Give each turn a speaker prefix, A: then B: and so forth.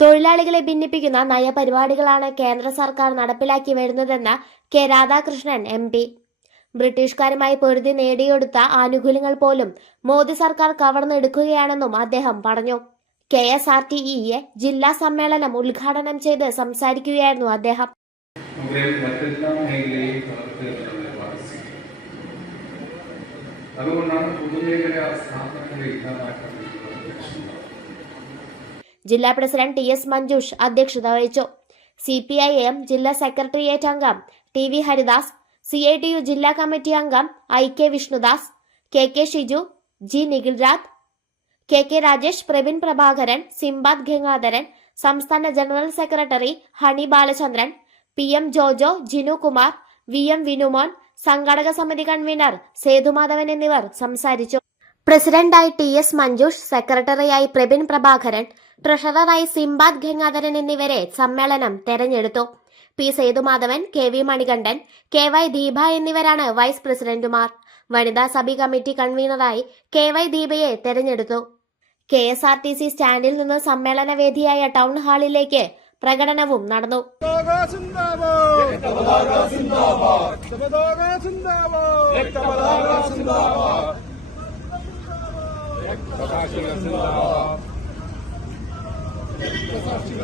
A: തൊഴിലാളികളെ ഭിന്നിപ്പിക്കുന്ന നയപരിപാടികളാണ് കേന്ദ്ര സർക്കാർ നടപ്പിലാക്കി വരുന്നതെന്ന് കെ രാധാകൃഷ്ണൻ എം പി. ബ്രിട്ടീഷുകാരുമായി പൊരുതി നേടിയെടുത്ത ആനുകൂല്യങ്ങൾ പോലും മോദി സർക്കാർ കവർന്നെടുക്കുകയാണെന്നും അദ്ദേഹം പറഞ്ഞു. കെ എസ് ആർ ടി ഇയെ ജില്ലാ സമ്മേളനം ഉദ്ഘാടനം ചെയ്ത് സംസാരിക്കുകയായിരുന്നു അദ്ദേഹം.
B: അതുകൊണ്ടാണ് പൊതുമേഖല സ്ഥാപനങ്ങളെ ഇല്ലാതാക്കാൻ
A: ജില്ലാ പ്രസിഡന്റ് ടി എസ് മഞ്ജുഷ് അധ്യക്ഷത വഹിച്ചു. സി പി ഐ എം ജില്ലാ സെക്രട്ടേറിയറ്റ് അംഗം T V Haridas C I T U ജില്ലാ കമ്മിറ്റി അംഗം I K Vishnudas K K Shiju G Nikhilraj K K Rajesh Praveen Prabhakaran Simbad Gangadharan സംസ്ഥാന general secretary Honey Balachandran P M Jojo Jinu Kumar V M Vinumon സംഘാടക സമിതി convener Sethumadhavan എന്നിവർ സംസാരിച്ചു. പ്രസിഡന്റായി T S Manjush സെക്രട്ടറിയായി പ്രബിൻ പ്രഭാകരൻ ട്രഷററായി സിംബാദ് ഗംഗാധരൻ എന്നിവരെ സമ്മേളനം തെരഞ്ഞെടുത്തു. P Sethumadhavan K V Manikandan K Y Deepa എന്നിവരാണ് വൈസ് പ്രസിഡന്റുമാർ. വനിതാ സഭി കമ്മിറ്റി കൺവീനറായി കെ വൈ ദീപയെ തെരഞ്ഞെടുത്തു. K S R T C സ്റ്റാൻഡിൽ നിന്ന് സമ്മേളന വേദിയായ ടൗൺ ഹാളിലേക്ക് പ്രകടനവും നടന്നു.
C: പതാക 大家记得遵守。